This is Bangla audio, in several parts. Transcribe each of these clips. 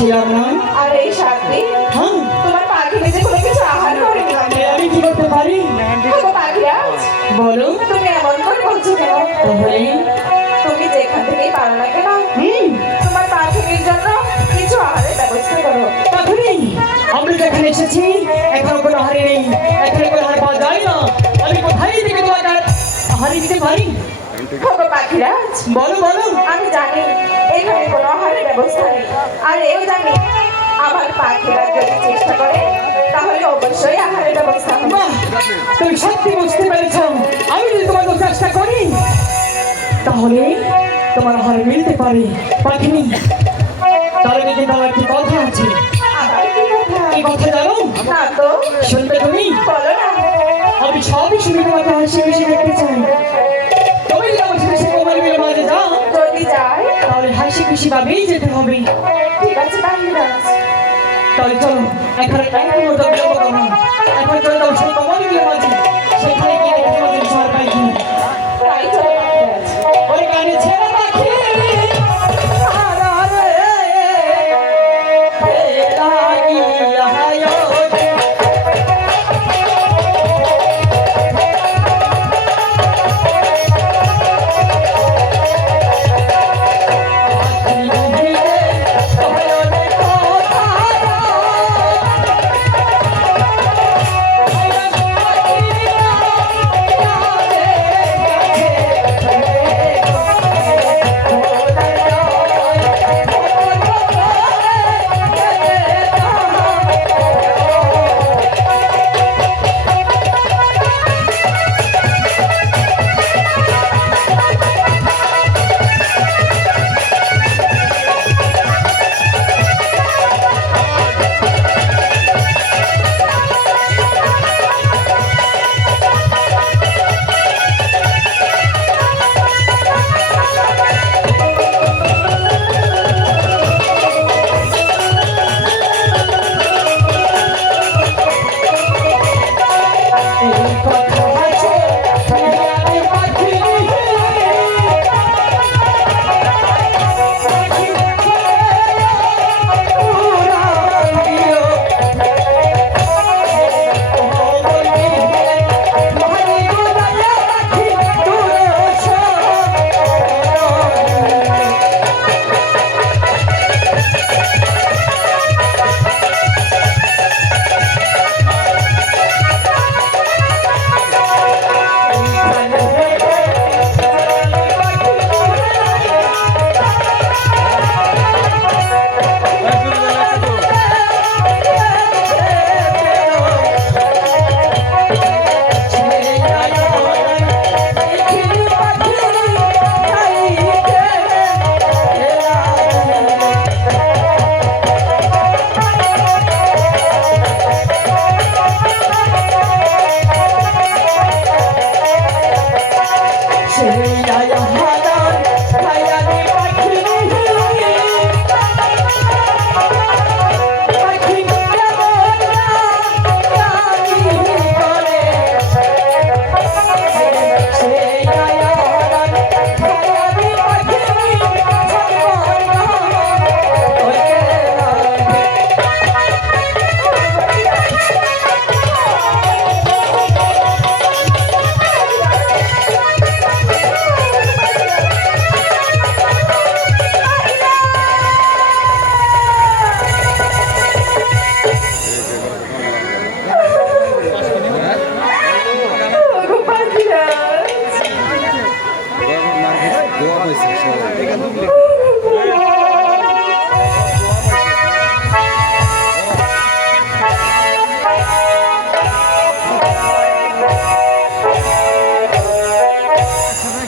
ছিলাম না। আর এই 7 দিন হ্যাঁ, তোমার পাখি নিজে কোনো কিছু আহার করেনি। আমি কি করতে পারি ওগো পাখিরাজ, বলো। তুমি এমন করে বলছো কেন? তাহলে তুমি যেখান থেকেই পারো না কেন, তোমার পাখির জন্য কিছু আহারের ব্যবস্থা করো। তাহলে আমরা তো এখানে এসেছি, এখনো কোনো আহারে নেই, এখানে কোনো আহার পাওয়া যায় না। আমি কোথায় থেকে তোমার আহারে দিতে পারি? ওগো পাখিরাজ, বলো বলো। আমি জানি এখানে কোনো আহারের ব্যবস্থা নেই, আর এও জানি আমার পাখিরা যদি চেষ্টা করে তাহলে অবশ্যই আহারের ব্যবস্থা হবে। বাহ, তুমি সত্যি বুঝতে পেরেছ। আমি যদি তোমার জন্য চেষ্টা করি তাহলে তোমার আহার মিলতে পারে। পাখিনি, তাহলে কিন্তু আমার একটি কথা আছে। আবার কি কথা? এই কথা জানো? না তো, শুনবে তুমি? বলো না। আমি সবই শুনে তোমাকে হাসি খুশি দেখতে চাই। তুমি যদি আমার সাথে সে কোমল মিলে মাঝে যাও যদি যাই তাহলে হাসি খুশি ভাবেই যেতে হবে। ঠিক আছে পাখিরাজ। তাহলে চলো, এখন মতো বিলম্ব করো না। এখন চলে যাও সেই কোমল মিলে মাঝে, সেখানে গিয়ে দেখতে পাচ্ছি সর পাইছি। তাই চলো পাখিরাজ। ওই গানে ছেড়ে পাখি আরে লাগিয়া হায়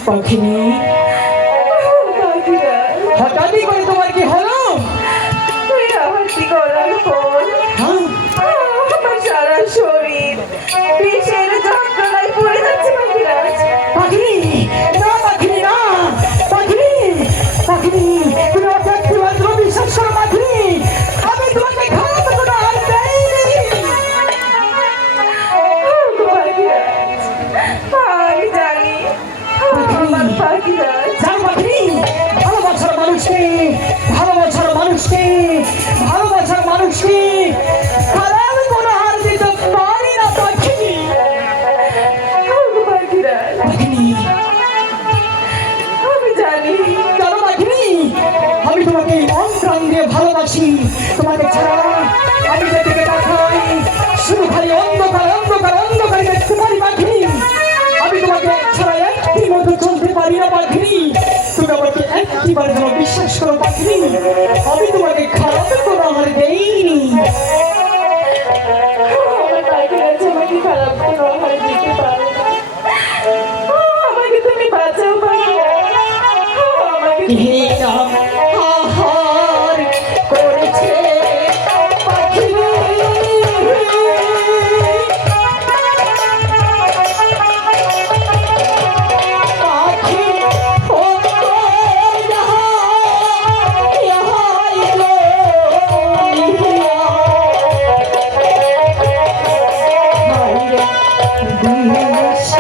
পাখিনি, হঠাৎই করে তোমার কি হলো? তুই আমার কি করার পর হ্যাঁ, আমার সারা শরীর বিষের যন্ত্রণায় পড়ে যাচ্ছে পাখিরাজ। পাখিনি, না পাখিনি, না পাখিনি, পাখিনি, তুমি অপেক্ষা মাত্র বিশ্বাস করো পাখিনি, আমি তোমাকে খাওয়াবো কোনো আর দেয়নি। আমি জানি আমার পাখিরাজ জানো পাখিনি, ভালোবাসার মানুষকে দৃষ্টি খারাপ কোনো হার দিতে পারি না পাখি। পাখিরাজ, পাখিনি, আমি জানি জানো পাখিনি, আমি তোমাকে মন প্রাণ দিয়ে ভালোবাসি। তোমাকে ছাড়া আমি যেদিকে তাকাই শুধু খালি অন্ধকার অন্ধকার অন্ধকার দেখতে পারি পাখিনি। আমি তোমাকে ছাড়া একটি মতো চলতে পারি না পাখিনি। তুমি আমাকে একটিবার যেন বিশ্বাস করো পাখিনি, আমি তোমাকে খারাপ কোনো আহার দেইনি। আমার পাখিরাজ আমাকে খারাপ কোনো আহার দিতে পারে না। আমাকে তুমি বাঁচাও পাখিরাজ, আমাকে হে রাম আহার করেছে পাখিনি। পাখি ও যাহা ইহাই গো হায়রে দিশ।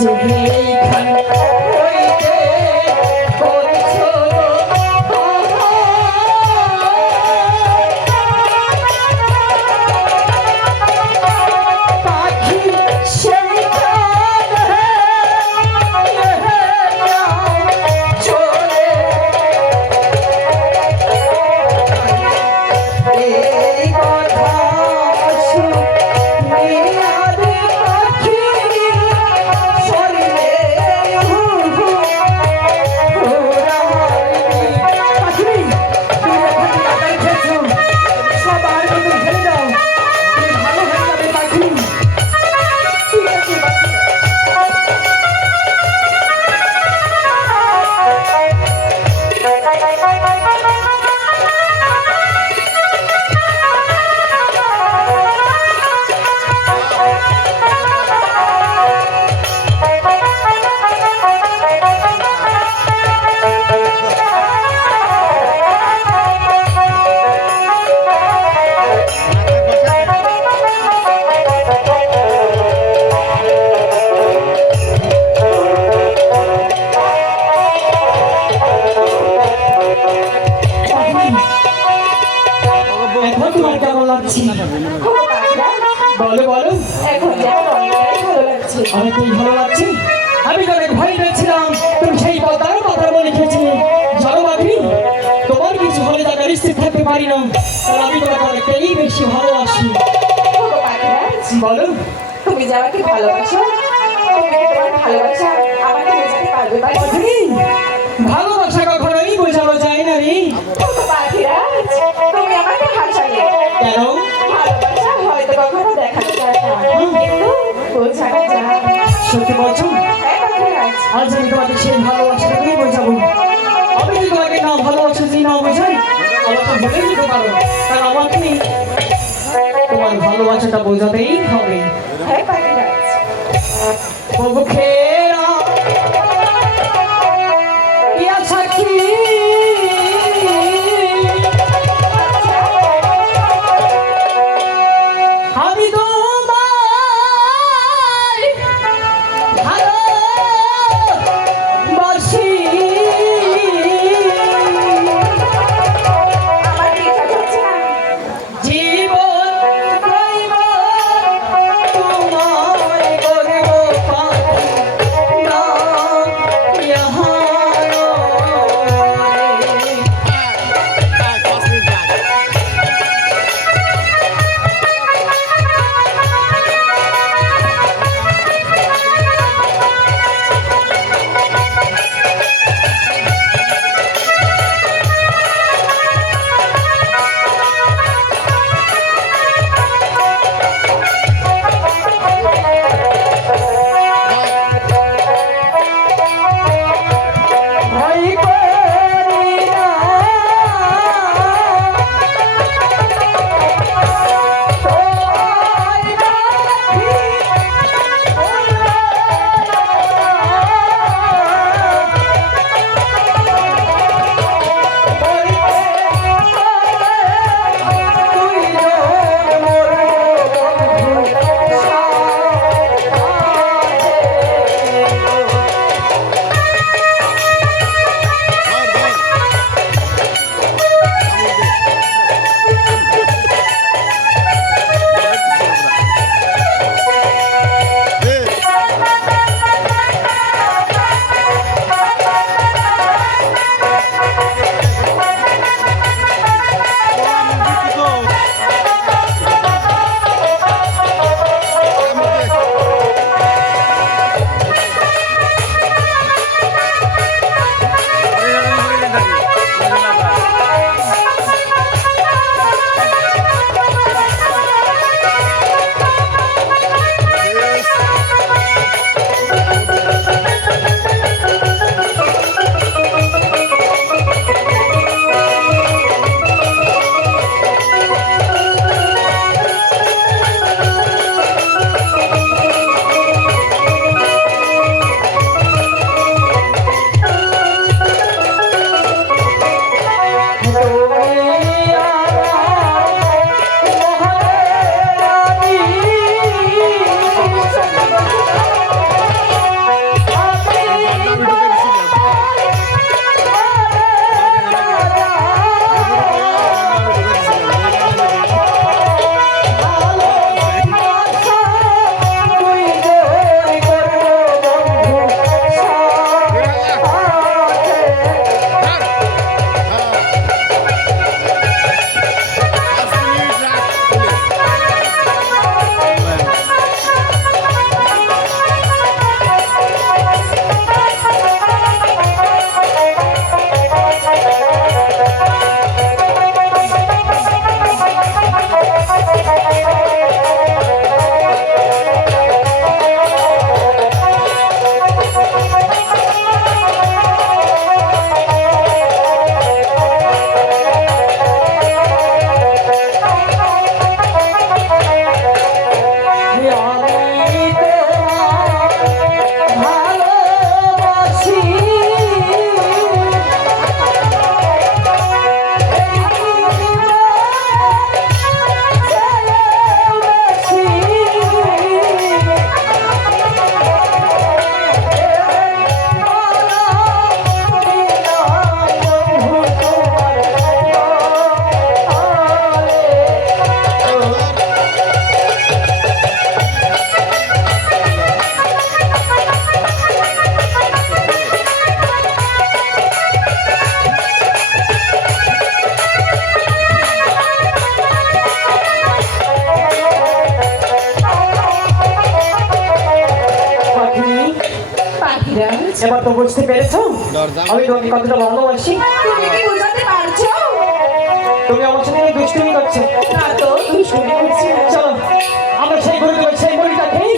যেখান হইতে করেছ পাখি সেইখান চলে এই কথা শুনে আরে পাখি শরীরে পাখি তুমি এখন টাকাই খেয়েছো, সব আর তুমি ঢেলে দাও, তুমি ভালো হয়ে যাবে পাখি। ঠিক আছে এখন তোমার কেমন লাগছে বলো বলো। এখন যেন অনেকটাই ভালো লাগছে। অনেকটাই ভালো লাগছে। আমি তো অনেক ভয় পেয়েছিলাম তুমি সেই কথার কথা বলে খেয়েছিলে। জানো পাখি, তোমার কিছু হলে তাকে স্থির থাকতে পারি না, কারণ আমি তোমাকে অনেকটাই বেশি ভালোবাসি। ওগো পাখিরাজ, বলো তুমি যে আমাকে ভালোবাসো, তুমি কি তোমার ভালোবাসা আমাকে বোঝাতে পারবে পাখি? পাখি, ভালোবাসা কখনোই বোঝানো যায় না রে। ওগো পাখিরাজ, তুমি আমাকে হাসালে। কেন? ভালোবাসা হয়তো কখনো দেখানো যায় না, কিন্তু বোঝানো যায়। সত্যি বলছো? হ্যাঁ পাখিরাজ, আজ আমি তোমাকে সেই ভালোবাসাটাকেই বোঝাবো। আমি যদি তোমাকে না ভালোবাসা যদি না বোঝাই, আমাকে বলে দিতে পারো, কারণ আমাকে তোমার ভালোবাসাটা বোঝাতেই হবে। হ্যাঁ পাখিরাজ। বুকেরা ইয়া সাকি আমি তোমায় ভালোবাসি। আমার কি ইচ্ছা হচ্ছে না? জীবন তোমায় গর্ব পাখি পাখিরাজ এবার তো বুঝতে পেরেছো আমি তোমাকে কতটা ভালোবাসি। তুমি কি বুঝাতে পারছো? তুমি আমার সঙ্গে দুষ্টুমি করছো। না তো দুষ্টুমি করছি না। চলো আমরা সেই গরুকে সেই গরুটা খেয়ে